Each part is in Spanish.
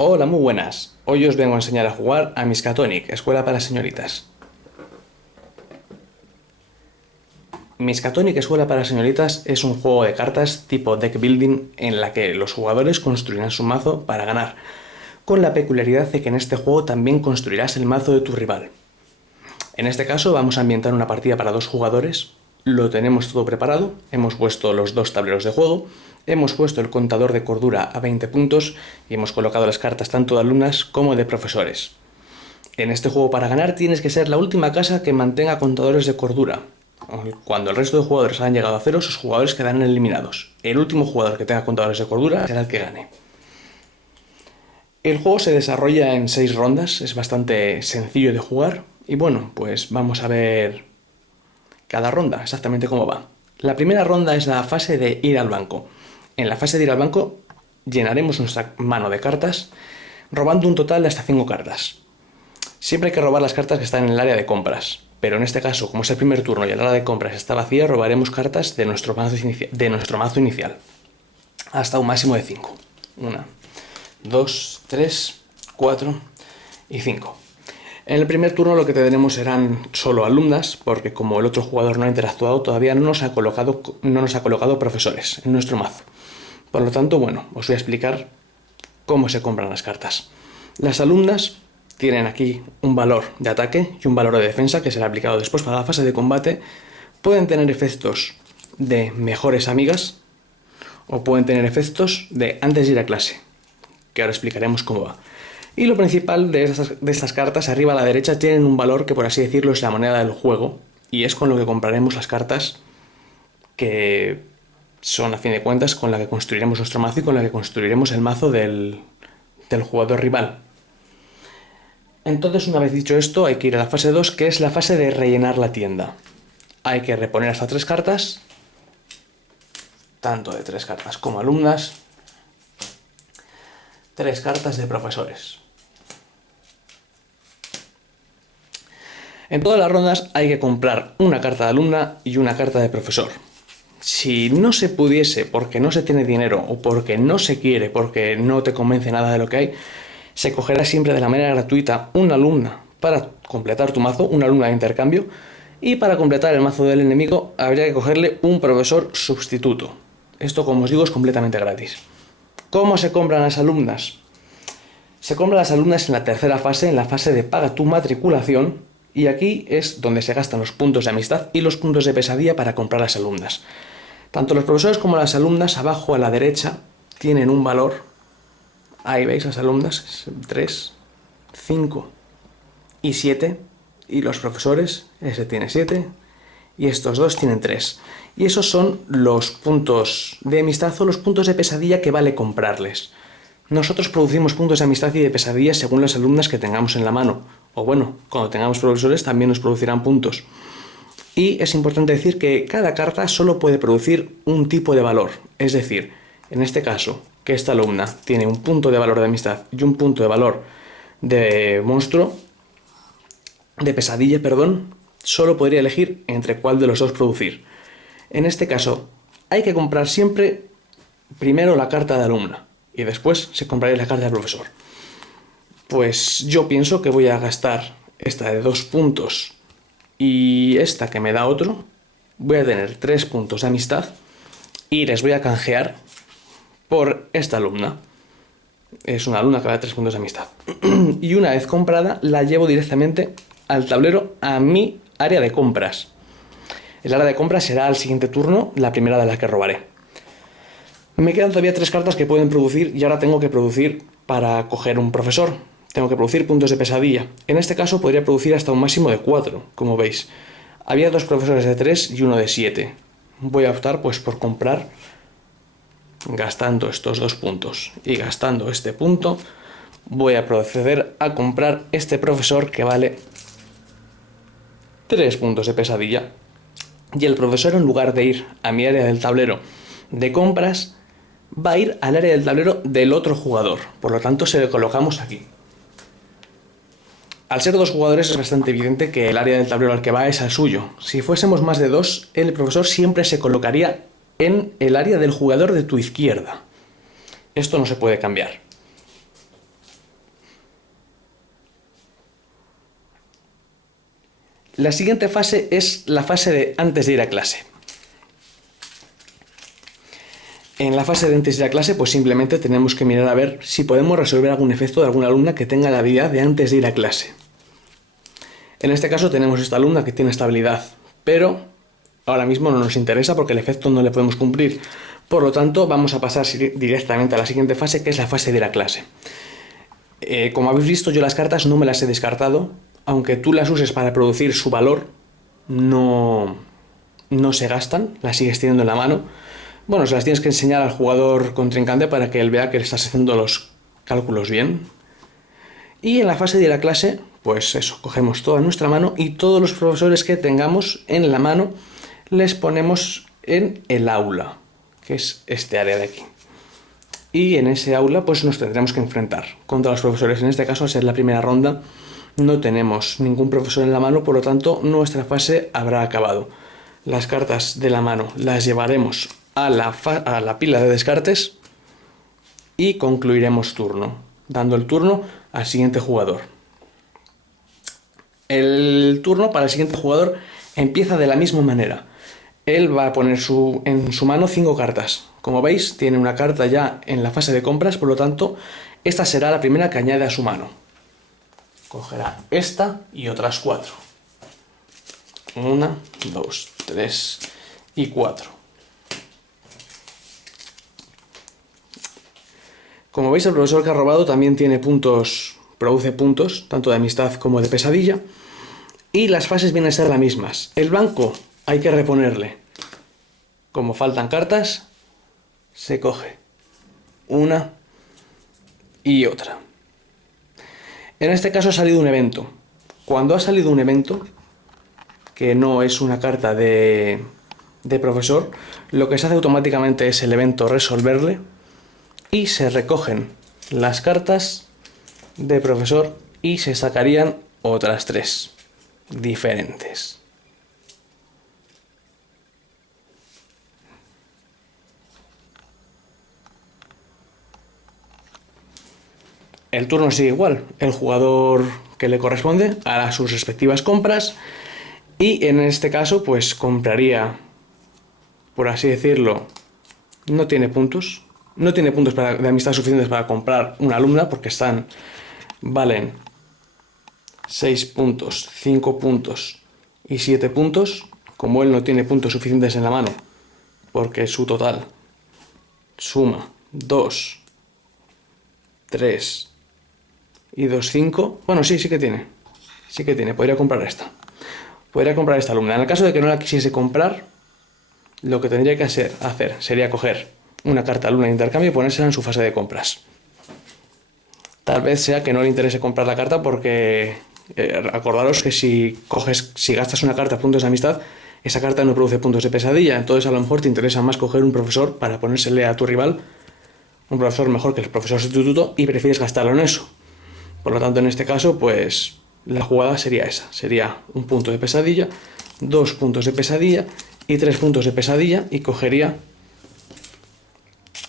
Hola, muy buenas. Hoy os vengo a enseñar a jugar a Miskatonic, Escuela para Señoritas. Miskatonic, Escuela para Señoritas es un juego de cartas tipo deck building en la que los jugadores construirán su mazo para ganar, con la peculiaridad de que en este juego también construirás el mazo de tu rival. En este caso vamos a ambientar una partida para dos jugadores, lo tenemos todo preparado, hemos puesto los dos tableros de juego, hemos puesto el contador de cordura a 20 puntos y hemos colocado las cartas tanto de alumnas como de profesores. En este juego para ganar tienes que ser la última casa que mantenga contadores de cordura. Cuando el resto de jugadores hayan llegado a cero, sus jugadores quedarán eliminados. El último jugador que tenga contadores de cordura será el que gane. El juego se desarrolla en 6 rondas, es bastante sencillo de jugar. Y bueno, pues vamos a ver cada ronda, exactamente cómo va. La primera ronda es la fase de ir al banco. En la fase de ir al banco llenaremos nuestra mano de cartas, robando un total de hasta 5 cartas. Siempre hay que robar las cartas que están en el área de compras, pero en este caso, como es el primer turno y el área de compras está vacía, robaremos cartas de nuestro mazo inicial. Hasta un máximo de 5. 1, 2, 3, 4 y 5. En el primer turno lo que tendremos serán solo alumnas, porque como el otro jugador no ha interactuado, todavía no nos ha colocado profesores en nuestro mazo. Por lo tanto, bueno, os voy a explicar cómo se compran las cartas. Las alumnas tienen aquí un valor de ataque y un valor de defensa que será aplicado después para la fase de combate. Pueden tener efectos de mejores amigas o pueden tener efectos de antes de ir a clase, que ahora explicaremos cómo va. Y lo principal de estas cartas, arriba a la derecha, tienen un valor que, por así decirlo, es la moneda del juego, y es con lo que compraremos las cartas que son, a fin de cuentas, con la que construiremos nuestro mazo y con la que construiremos el mazo del jugador rival. Entonces, una vez dicho esto, hay que ir a la fase 2, que es la fase de rellenar la tienda. Hay que reponer hasta 3 cartas, tanto de 3 cartas como alumnas, 3 cartas de profesores. En todas las rondas hay que comprar una carta de alumna y una carta de profesor. Si no se pudiese, porque no se tiene dinero o porque no se quiere, porque no te convence nada de lo que hay, se cogerá siempre de la manera gratuita una alumna para completar tu mazo, una alumna de intercambio, y para completar el mazo del enemigo habría que cogerle un profesor sustituto. Esto, como os digo, es completamente gratis. ¿Cómo se compran las alumnas? Se compran las alumnas en la tercera fase, en la fase de paga tu matriculación, y aquí es donde se gastan los puntos de amistad y los puntos de pesadilla para comprar las alumnas. Tanto los profesores como las alumnas, abajo a la derecha, tienen un valor. Ahí veis las alumnas, 3, 5 y 7. Y los profesores, ese tiene 7 y estos dos tienen 3. Y esos son los puntos de amistad o los puntos de pesadilla que vale comprarles. Nosotros producimos puntos de amistad y de pesadilla según las alumnas que tengamos en la mano. O bueno, cuando tengamos profesores también nos producirán puntos. Y es importante decir que cada carta solo puede producir un tipo de valor. Es decir, en este caso, que esta alumna tiene un punto de valor de amistad y un punto de valor de monstruo, de pesadilla, perdón, solo podría elegir entre cuál de los dos producir. En este caso, hay que comprar siempre primero la carta de alumna y después se compraría la carta de profesor. Pues yo pienso que voy a gastar esta de 2 puntos y esta que me da otro. Voy a tener 3 puntos de amistad y les voy a canjear por esta alumna. Es una alumna que da 3 puntos de amistad. Y una vez comprada, la llevo directamente al tablero a mi área de compras. El área de compras será al siguiente turno la primera de las que robaré. Me quedan todavía 3 cartas que pueden producir y ahora tengo que producir para coger un profesor. Tengo que producir puntos de pesadilla. En este caso podría producir hasta un máximo de 4, como veis. Había 2 profesores de 3 y uno de 7. Voy a optar pues por comprar, gastando estos 2 puntos y gastando este punto, voy a proceder a comprar este profesor que vale 3 puntos de pesadilla. Y el profesor, en lugar de ir a mi área del tablero de compras, va a ir al área del tablero del otro jugador. Por lo tanto, se lo colocamos aquí. Al ser 2 jugadores es bastante evidente que el área del tablero al que va es al suyo. Si fuésemos más de 2, el profesor siempre se colocaría en el área del jugador de tu izquierda. Esto no se puede cambiar. La siguiente fase es la fase de antes de ir a clase. En la fase de antes de ir a clase, pues simplemente tenemos que mirar a ver si podemos resolver algún efecto de alguna alumna que tenga la habilidad de antes de ir a clase. En este caso tenemos esta alumna que tiene esta habilidad, pero ahora mismo no nos interesa porque el efecto no le podemos cumplir. Por lo tanto, vamos a pasar directamente a la siguiente fase, que es la fase de ir a clase. Como habéis visto, yo las cartas no me las he descartado. Aunque tú las uses para producir su valor, no se gastan, las sigues teniendo en la mano. Bueno, se las tienes que enseñar al jugador contrincante para que él vea que le estás haciendo los cálculos bien. Y en la fase de ir a clase, pues eso, cogemos toda nuestra mano y todos los profesores que tengamos en la mano les ponemos en el aula, que es este área de aquí. Y en ese aula pues nos tendremos que enfrentar contra los profesores. En este caso, al ser la primera ronda, no tenemos ningún profesor en la mano, por lo tanto nuestra fase habrá acabado. Las cartas de la mano las llevaremos a la pila de descartes y concluiremos turno, dando el turno al siguiente jugador. El turno para el siguiente jugador empieza de la misma manera. Él va a poner en su mano 5 cartas. Como veis, tiene una carta ya en la fase de compras, por lo tanto, esta será la primera que añade a su mano. Cogerá esta y otras 4. 1, 2, 3 y 4. Como veis, el profesor que ha robado también tiene puntos, produce puntos, tanto de amistad como de pesadilla. Y las fases vienen a ser las mismas. El blanco hay que reponerle. Como faltan cartas, se coge una y otra. En este caso ha salido un evento. Cuando ha salido un evento, que no es una carta de profesor, lo que se hace automáticamente es el evento resolverle y se recogen las cartas de profesor y se sacarían otras 3 diferentes. El turno sigue igual. El jugador que le corresponde hará sus respectivas compras y en este caso pues compraría, por así decirlo, no tiene puntos de amistad suficientes para comprar una alumna porque valen 6 puntos, 5 puntos y 7 puntos. Como él no tiene puntos suficientes en la mano porque su total suma 2, 3 y 2, 5. Bueno, sí que tiene. Podría comprar esta. Podría comprar esta alumna. En el caso de que no la quisiese comprar, lo que tendría que hacer sería coger una carta alumna de intercambio y ponérsela en su fase de compras. Tal vez sea que no le interese comprar la carta porque acordaros que si gastas una carta puntos de amistad, esa carta no produce puntos de pesadilla. Entonces a lo mejor te interesa más coger un profesor para ponérsele a tu rival, un profesor mejor que el profesor sustituto, y prefieres gastarlo en eso. Por lo tanto, en este caso, pues la jugada sería esa. Sería un punto de pesadilla, 2 puntos de pesadilla y 3 puntos de pesadilla, y cogería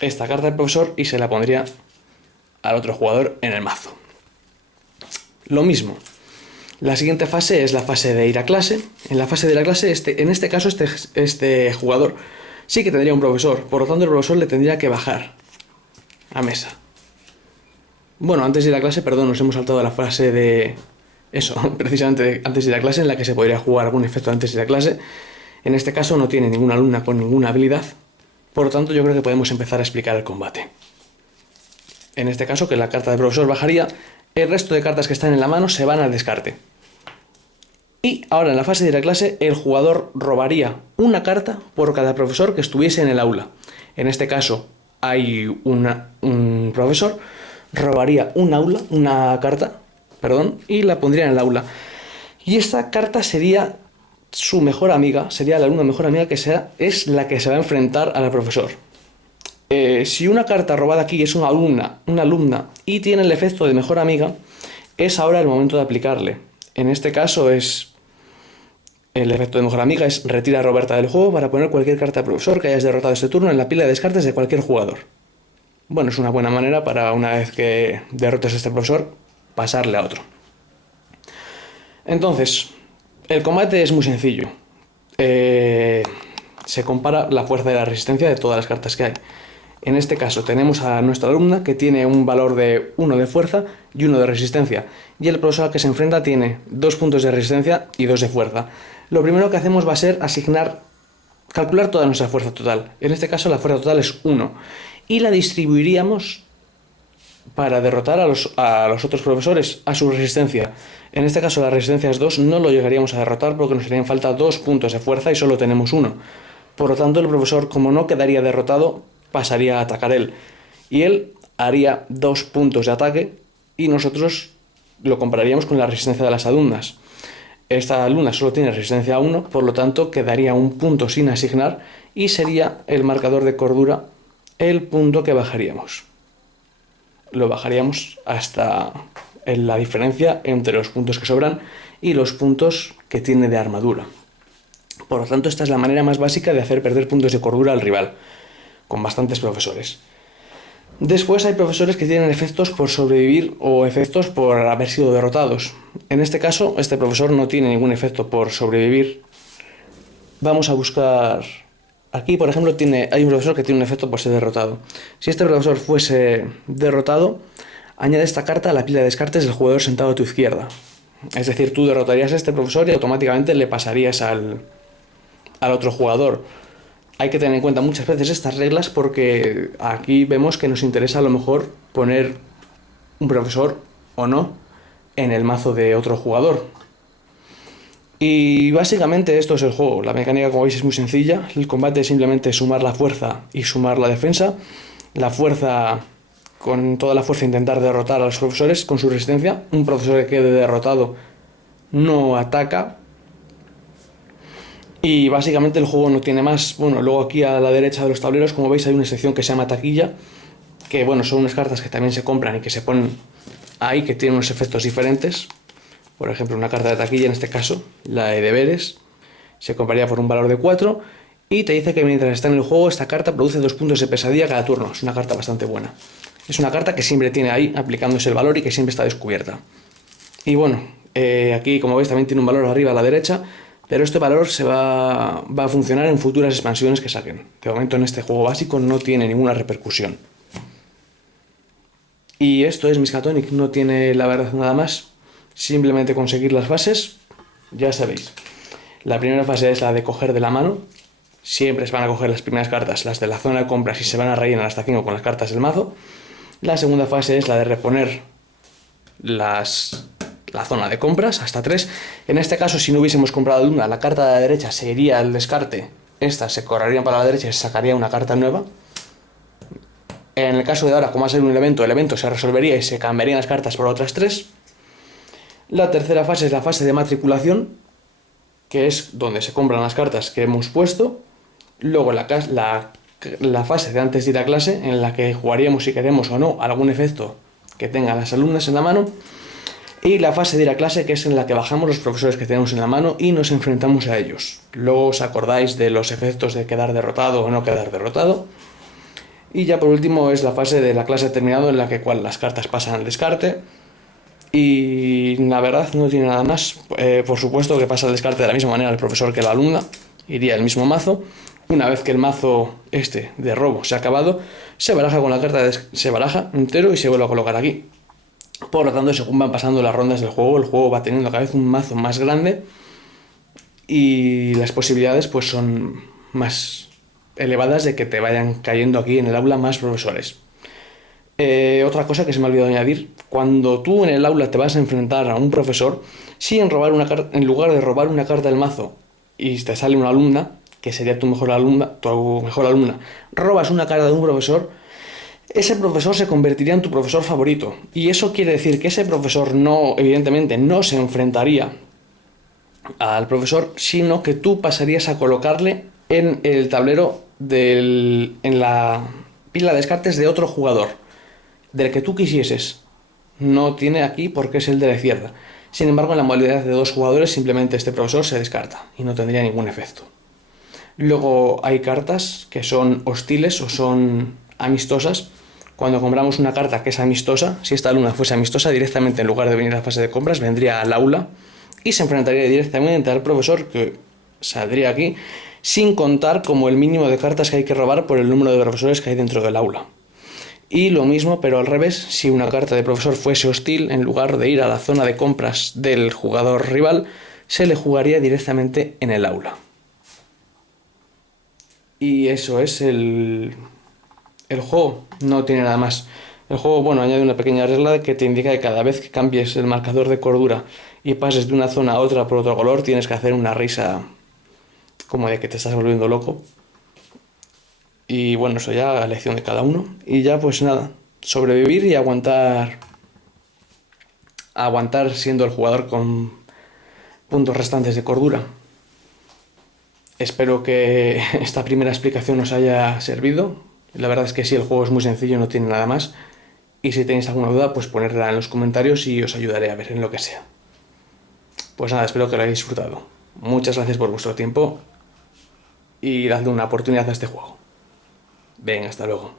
esta carta del profesor y se la pondría al otro jugador en el mazo. Lo mismo. La siguiente fase es la fase de ir a clase. En la fase de ir a clase, en este caso, este jugador sí que tendría un profesor. Por lo tanto, el profesor le tendría que bajar a mesa. Bueno, antes de ir a clase, perdón, nos hemos saltado a la fase de eso, precisamente antes de ir a clase, en la que se podría jugar algún efecto antes de ir a clase. En este caso no tiene ninguna alumna con ninguna habilidad, por lo tanto yo creo que podemos empezar a explicar el combate. En este caso, que la carta del profesor bajaría, el resto de cartas que están en la mano se van al descarte. Y ahora en la fase de ir a clase, el jugador robaría una carta por cada profesor que estuviese en el aula. En este caso hay un profesor, robaría una carta, y la pondría en el aula. Y esta carta sería su mejor amiga, sería la alumna mejor amiga es la que se va a enfrentar al profesor. Si una carta robada aquí es una alumna y tiene el efecto de mejor amiga, es ahora el momento de aplicarle. En este caso el efecto de mejor amiga es retira a Roberta del juego para poner cualquier carta de profesor que hayas derrotado este turno en la pila de descartes de cualquier jugador. Bueno, es una buena manera para, una vez que derrotes a este profesor, pasarle a otro. Entonces, El combate es muy sencillo. Se compara la fuerza y la resistencia de todas las cartas que hay. En este caso tenemos a nuestra alumna que tiene un valor de 1 de fuerza y 1 de resistencia. Y el profesor al que se enfrenta tiene 2 puntos de resistencia y 2 de fuerza. Lo primero que hacemos va a ser calcular toda nuestra fuerza total. En este caso la fuerza total es 1. Y la distribuiríamos para derrotar a los otros profesores a su resistencia. En este caso la resistencia es 2, no lo llegaríamos a derrotar porque nos harían falta 2 puntos de fuerza y solo tenemos 1. Por lo tanto, el profesor, como no quedaría derrotado, pasaría a atacar él. Y él haría 2 puntos de ataque y nosotros lo compararíamos con la resistencia de las alumnas. Esta alumna solo tiene resistencia a 1, por lo tanto quedaría un punto sin asignar y sería el marcador de cordura el punto que bajaríamos. Lo bajaríamos hasta la diferencia entre los puntos que sobran y los puntos que tiene de armadura. Por lo tanto, esta es la manera más básica de hacer perder puntos de cordura al rival, con bastantes profesores. Después hay profesores que tienen efectos por sobrevivir o efectos por haber sido derrotados. En este caso, este profesor no tiene ningún efecto por sobrevivir. Vamos a buscar... Aquí, por ejemplo, hay un profesor que tiene un efecto por ser derrotado. Si este profesor fuese derrotado, añade esta carta a la pila de descartes del jugador sentado a tu izquierda. Es decir, tú derrotarías a este profesor y automáticamente le pasarías al otro jugador. Hay que tener en cuenta muchas veces estas reglas porque aquí vemos que nos interesa a lo mejor poner un profesor o no en el mazo de otro jugador. Y básicamente esto es el juego. La mecánica, como veis, es muy sencilla. El combate es simplemente sumar la fuerza y sumar la defensa. La fuerza, con toda la fuerza, intentar derrotar a los profesores con su resistencia. Un profesor que quede derrotado no ataca. Y básicamente el juego no tiene más. Bueno, luego aquí a la derecha de los tableros, como veis, hay una sección que se llama taquilla, que bueno, son unas cartas que también se compran y que se ponen ahí, que tienen unos efectos diferentes. Por ejemplo, una carta de taquilla, en este caso, la de deberes, se compraría por un valor de 4 y te dice que mientras está en el juego, esta carta produce 2 puntos de pesadilla cada turno. Es una carta bastante buena. Es una carta que siempre tiene ahí aplicándose el valor y que siempre está descubierta. Y bueno, aquí, como veis, también tiene un valor arriba a la derecha, pero este valor va a funcionar en futuras expansiones que saquen. De momento en este juego básico no tiene ninguna repercusión. Y esto es Miskatonic, no tiene la verdad nada más. Simplemente conseguir las fases, ya sabéis. La primera fase es la de coger de la mano. Siempre se van a coger las primeras cartas, las de la zona de compras, y se van a rellenar hasta 5 con las cartas del mazo. La segunda fase es la de reponer la zona de compras, hasta 3. En este caso, si no hubiésemos comprado una, la carta de la derecha se iría al descarte. Estas se correrían para la derecha y se sacaría una carta nueva. En el caso de ahora, como va a ser un evento, el evento se resolvería y se cambiarían las cartas por otras 3. La tercera fase es la fase de matriculación, que es donde se compran las cartas que hemos puesto. Luego la fase de antes de ir a clase, en la que jugaríamos, si queremos o no, algún efecto que tengan las alumnas en la mano. Y la fase de ir a clase, que es en la que bajamos los profesores que tenemos en la mano y nos enfrentamos a ellos. Luego os acordáis de los efectos de quedar derrotado o no quedar derrotado. Y ya por último es la fase de la clase terminado, en la que las cartas pasan al descarte. Y la verdad no tiene nada más. Por supuesto que pasa al descarte de la misma manera el profesor que la alumna. Iría el mismo mazo. Una vez que el mazo de robo se ha acabado, se baraja con la carta, se baraja entero y se vuelve a colocar aquí. Por lo tanto, según van pasando las rondas del juego, el juego va teniendo cada vez un mazo más grande y las posibilidades pues son más elevadas de que te vayan cayendo aquí en el aula más profesores. Otra cosa que se me ha olvidado añadir: cuando tú en el aula te vas a enfrentar a un profesor, si en lugar de robar una carta del mazo y te sale una alumna, que sería tu mejor alumna, robas una carta de un profesor, ese profesor se convertiría en tu profesor favorito. Y eso quiere decir que ese profesor evidentemente no se enfrentaría al profesor, sino que tú pasarías a colocarle en el tablero en la pila de descartes de otro jugador, del que tú quisieses. No tiene aquí porque es el de la izquierda. Sin embargo, en la modalidad de 2 jugadores, simplemente este profesor se descarta y no tendría ningún efecto. Luego hay cartas que son hostiles o son amistosas. Cuando compramos una carta que es amistosa, si esta alumna fuese amistosa, directamente en lugar de venir a la fase de compras, vendría al aula y se enfrentaría directamente al profesor, que saldría aquí, sin contar como el mínimo de cartas que hay que robar por el número de profesores que hay dentro del aula. Y lo mismo, pero al revés, si una carta de profesor fuese hostil, en lugar de ir a la zona de compras del jugador rival, se le jugaría directamente en el aula. Y eso es el juego, no tiene nada más. El juego, bueno, añade una pequeña regla que te indica que cada vez que cambies el marcador de cordura y pases de una zona a otra por otro color, tienes que hacer una risa como de que te estás volviendo loco. Y bueno, eso ya a elección de cada uno. Y ya pues nada, sobrevivir y aguantar siendo el jugador con puntos restantes de cordura. Espero que esta primera explicación os haya servido. La verdad es que sí, el juego es muy sencillo, no tiene nada más. Y si tenéis alguna duda, pues ponedla en los comentarios y os ayudaré a ver en lo que sea. Pues nada, espero que lo hayáis disfrutado. Muchas gracias por vuestro tiempo y dadle una oportunidad a este juego. Venga, hasta luego.